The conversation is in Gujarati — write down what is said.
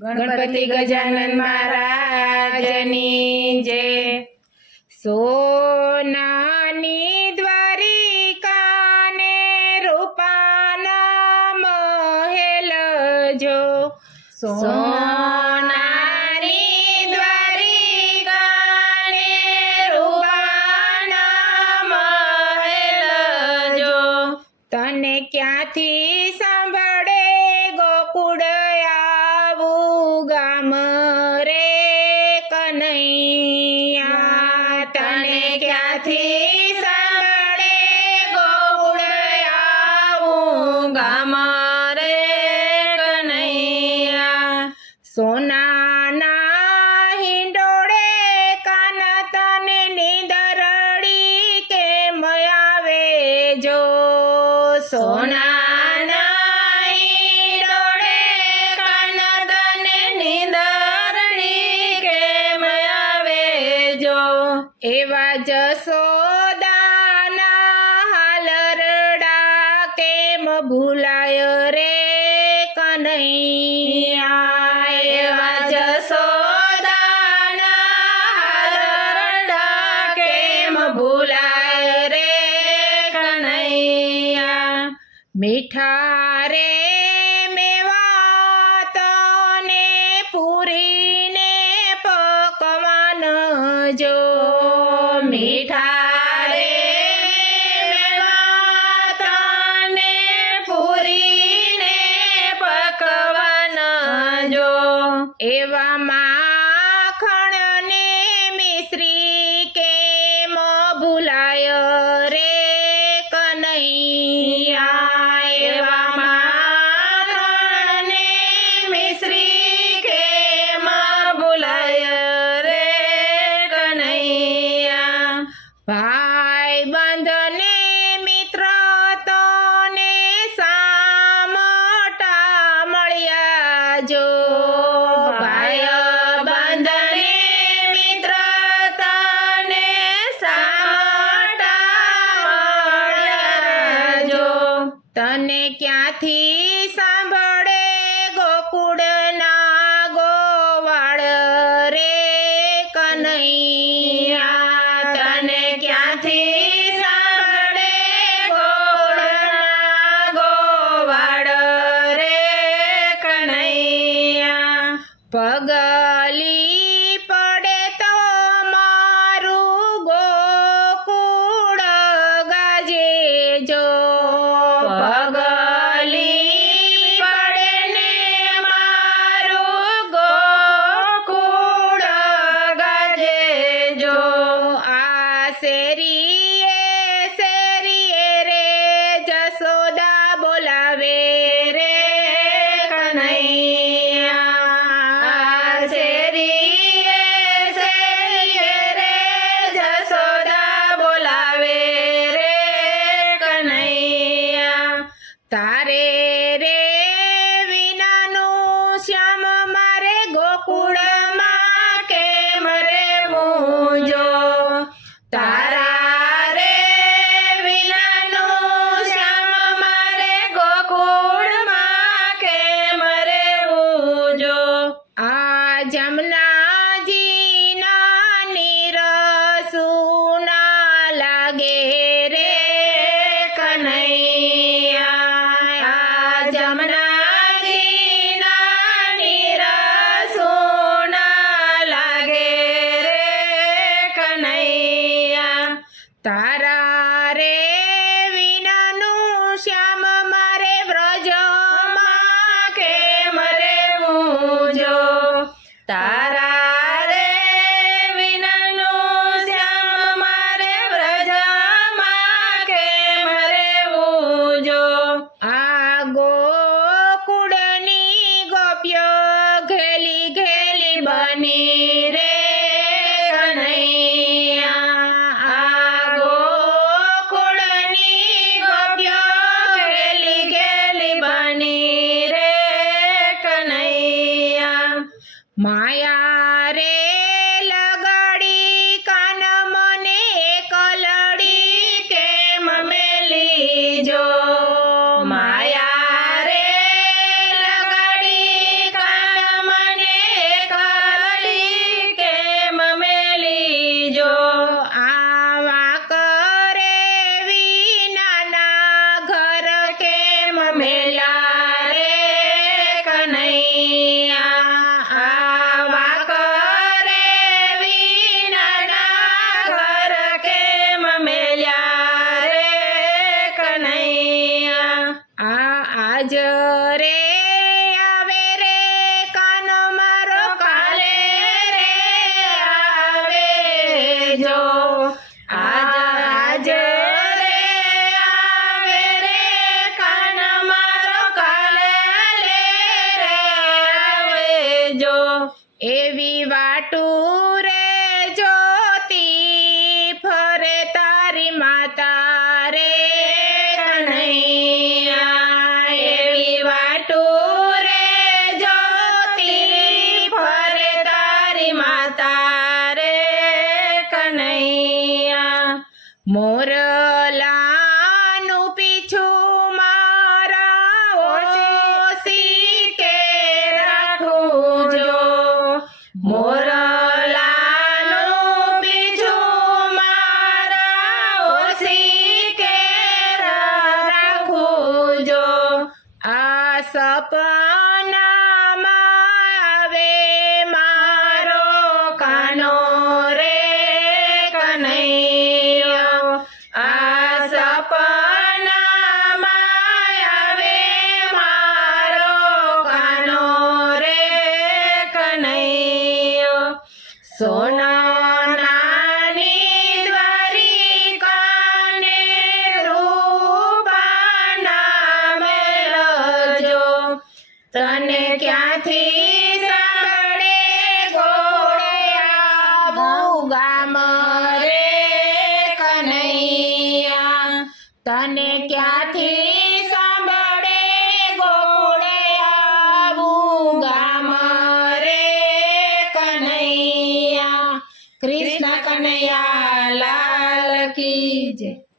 ગણપતિ ગજાનન મહારાજની જય। સોનાની દ્વારિકાને રૂપાના મહેલ જો, સોનાની દ્વારિકાને રૂપાના મહેલ જો, તને ક્યાંથી સાંભળે ગોકુળ આવું ગામ રે કનૈયા, તને ક્યાંથી સાંભળે ગોકુળ આવું ગામ રે કનૈયા। સોનાના હિંડોળે કાન તને નીંદરડી કેમ આવે જો, સોનાના હિંડોળે કાન તને નીંદરડી કેમ આવે જો, એવા જશોદાના હાલરડા કેમ ભૂલાય રે કનૈયા, એવા જશોદાના હાલરડા કેમ ભૂલાય રે કનૈયા। મીઠા રે મેવા તને પૂરીને પકવાન જો, મીઠા રે મેવા તને પૂરીને પકવાન જો, એવા માખણ ને મિશ્રી કેમ ભૂલાય રે કનૈયા, એવા માખણ ને મિશ્રી કેમ ભૂલાય રે કનૈયા। ભાઈ બંધને મિત્ર તને સામટા મળ્યા જો, ભાઈ બંધને મિત્ર તને સામટા મળ્યા જો, તને ક્યાંથી સાંભળે ગોકુળના ગોવાળ રે કનૈયા, તને ક્યાંથી સાંભળે ગોકુળના ગોવાળ રે કનૈયા। પગલી પડે તો મારું ગોકુળ ગાજે જો, પગલી પડે ને મારું ગોકુળ ગાજે જો, આ શેરીએ રે જશોદા બોલાવે રે કનૈયા, આ શેરીએ રે જશોદા બોલાવે રે કનૈયા। તારે રે વિનાનું શ્યામ મારે ગોકુળમાં કેમ રહેવું જો, તારા રે વિનાનું શ્યામ મારે ગોકુળમાં કેમ રહેવું જો, આ જમનાજીના નીર સુના લાગે રે કનૈયા, આ જમનાજીના નીર સુના લાગે રે કનૈયા। તારા રે વિનાનું શ્યામ મારે વ્રજમાં કેમ રહેવું જો, તારા રે વિનાનું શ્યામ મારે વ્રજમાં કેમ રહેવું જો, આ ગોકુળની ગોપીઓ ઘેલી ઘેલી બની રે કનૈયા, આ ગોકુળની ગોપીઓ ઘેલી ઘેલી બની રે કનૈયા। માયા રે લગાડી કાન મને કલડી કેમ મેલી જો, માયા રે લગાડી કાન મને જો એવી વાટું રે જોતી ફરે તારી માતા રે કનૈયા એવી વાટું રે જોતી ફરે તારી માતા રે કનૈયા મોરલાનું પીછું મારા ઓશી કે રાખું જો મોરલાનું પીછું મારા ઓશી કે રાખું જો આ સપનામાં આવે મારો કાનો રે કનૈયો આ સપનામાં આવે મારો કાનો રે કનૈયો સોનાની દ્વારિકાને રૂપાના મેળજો તને ક્યાંથી સાંભળે ગોળિયા ગામ રે કનૈયા તને ક્યાંથી સાંભળે ગોળે આવું ગામ રે કનૈયા કૃષ્ણ કનૈયા લાલ કી જય